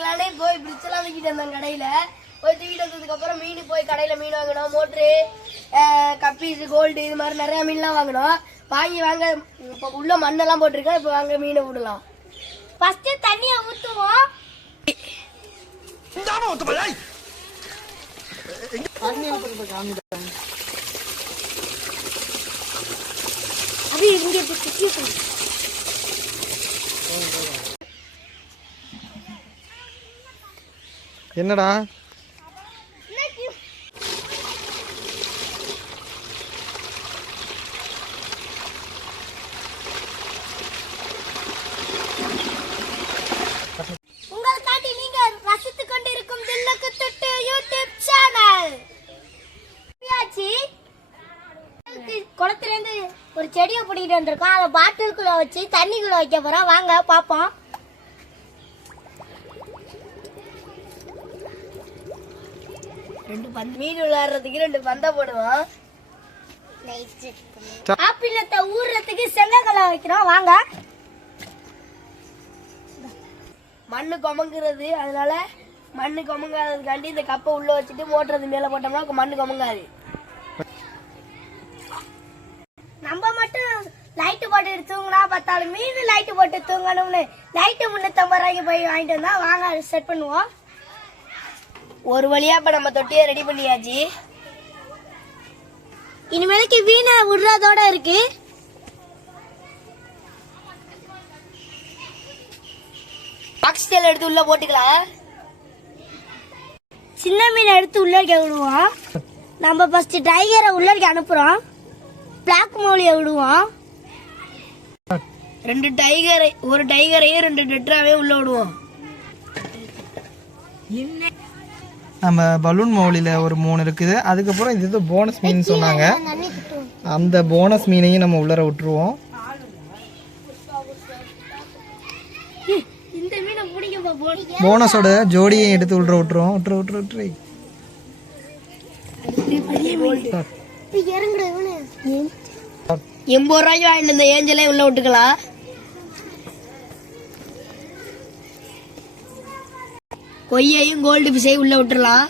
வாங்கலான்னு போய் பிரிட்ஜ் எல்லாம் தூக்கிட்டு வந்தேன் கடையில. போய் தூக்கிட்டு வந்ததுக்கு அப்புறம் மீன் போய் கடையில மீன் வாங்கணும். மோட்ரு, கப்பீஸ், கோல்டு இது மாதிரி நிறைய மீன்லாம் வாங்கணும். வாங்க இப்போ உள்ள மண்ணெல்லாம் போட்டிருக்கேன். இப்போ வாங்க மீனை விடலாம். ஃபர்ஸ்ட் தண்ணியை ஊற்றுவோம். அது இங்கே என்னடா உங்களுக்காண்டி நீங்க ரசித்துக் கொண்டிருக்கும் தில்லுக்கு துட்டு யூடியூப் சேனல். குளத்துல இருந்து ஒரு செடியை பிடிக்கிட்டு வந்திருக்கோம். அதை பாட்டிலுக்குள்ள வச்சு தண்ணிக்குள்ள வைக்க போறோம். வாங்க பாப்போம். மீன் விளையாடுறதுக்கு 2 பந்தை போடுவோம். ஆப்பிளத்தை ஊறுறதுக்கு செங்கக்கலை வைக்கிறோம். வாங்க. மண்ணு கொமங்குறது, அதனால மண்ணு கொமங்காததுக்காண்டி இந்த கப்பை உள்ள வச்சுட்டு மோட்டுறது மேல போட்டோம்னா மண்ணு கொமங்காது. நம்ம மட்டும் லைட்டு போட்டு தூங்கினா பார்த்தாலும் மீன் லைட்டு போட்டு தூங்கணும்னு நைட்டு 350 ரூபாய்க்கு போய் வாங்கிட்டு வந்தா. வாங்க செட் பண்ணுவோம். ஒரு வழியா இப்ப நம்ம தொட்டியை ரெடி பண்ணியாச்சு. இனிமேலுக்கு வீணை விடுறதோட இருக்கு. ஆக்சிஜன் எடுத்து உள்ள போட்டுக்கலாம். சின்ன மீன் எடுத்து உள்ள விடுவோம். நம்ம ஃபர்ஸ்ட் டைகரை உள்ள அனுப்புறோம். பிளாக் மௌலியை விடுவோம். 2 டைகரை, ஒரு டைகரையும் 2 டெட்ராவே உள்ள விடுவோம். நம்ம பலூன் மௌலியில ஒரு 3 இருக்குது. அதுக்கப்புறம் இது போனஸ் மீன் சொன்னாங்க. அந்த போனஸ் மீனையும் நம்ம உள்ளர விட்டுருவோம். போனஸோட ஜோடியை எடுத்து உள்ள விட்டுருவோம். விட்டுரு 80 ரூபாய்க்கு வாங்கிட்டு இந்த ஏஞ்சலே உள்ள விட்டுக்கலாம். கொய்யையும் கோல்டு பிஷையும் உள்ள விட்டுறலாம்.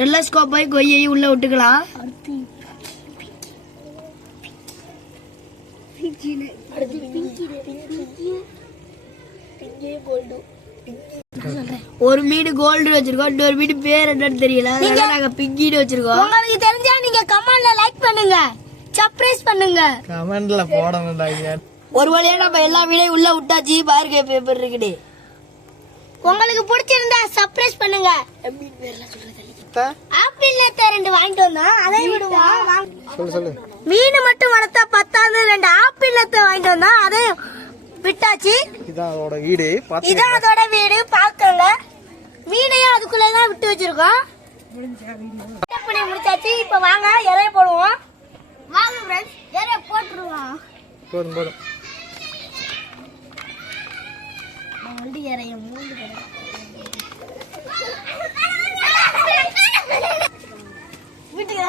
டெலஸ்கோப்பை கொய்யையும் உள்ள விட்டுக்கலாம். ஒரு மீன் கோல்டு வச்சிருக்கோம். இன்னொரு மீன் பேர் என்னன்னு தெரியல. அதனால நாங்க பிங்கின்னு வச்சிருக்கோம். உங்களுக்கு தெரிஞ்சா நீங்க கமெண்ட்ல லைக் பண்ணுங்க, சர்ப்ரைஸ் பண்ணுங்க. கமெண்ட்ல போடணும்டா. ஒரு வழியா நம்ம எல்லா மீனையும் உள்ள விட்டாச்சு. பாருங்க பேப்பர் இருக்குது. உங்களுக்கு பிடிச்சிருந்தா சர்ப்ரைஸ் பண்ணுங்க. மீன் பேர்லாம் சொல்றது ஆப்பிள் 2 வாங்கிட்டு வந்தோம். அதை விடுவோம். சொல்லு. மீன் மட்டும் வளர்த்தா பத்தாது. 2 ஆப்பிள் வாங்கிட்டு வந்தோம். அதை விட்டாச்சு. இதான் அதோட வீடு. இதான் அதோட வீடு. பாக்கங்க. மீனையும் அதுக்குள்ளதான் விட்டு வச்சிருக்கோம். முடிச்சாச்சு. இப்ப வாங்க இறைய போடுவோம். வாங்க ஃப்ரெண்ட்ஸ், இறைய போட்டுருவோம். போதும். வந்து இறைய மூந்து வீட்டுக்கு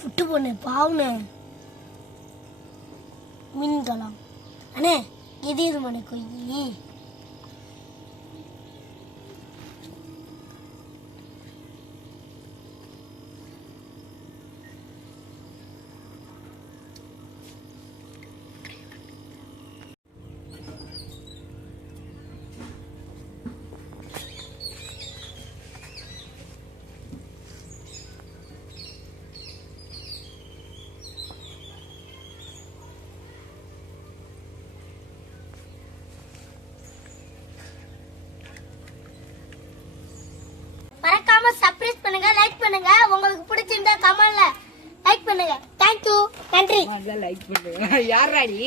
புட்டு பொண்ணு பாவுனு மீன்கலாம். அண்ணே இது மணி கொய்யி. சர்ப்ரைஸ் பண்ணுங்க, லைக் பண்ணுங்க. உங்களுக்கு பிடிச்சிருந்தா கமெண்ட்ல லைக் பண்ணுங்க. Thank you. நன்றி. லைக் பண்ணுங்க. யாராடி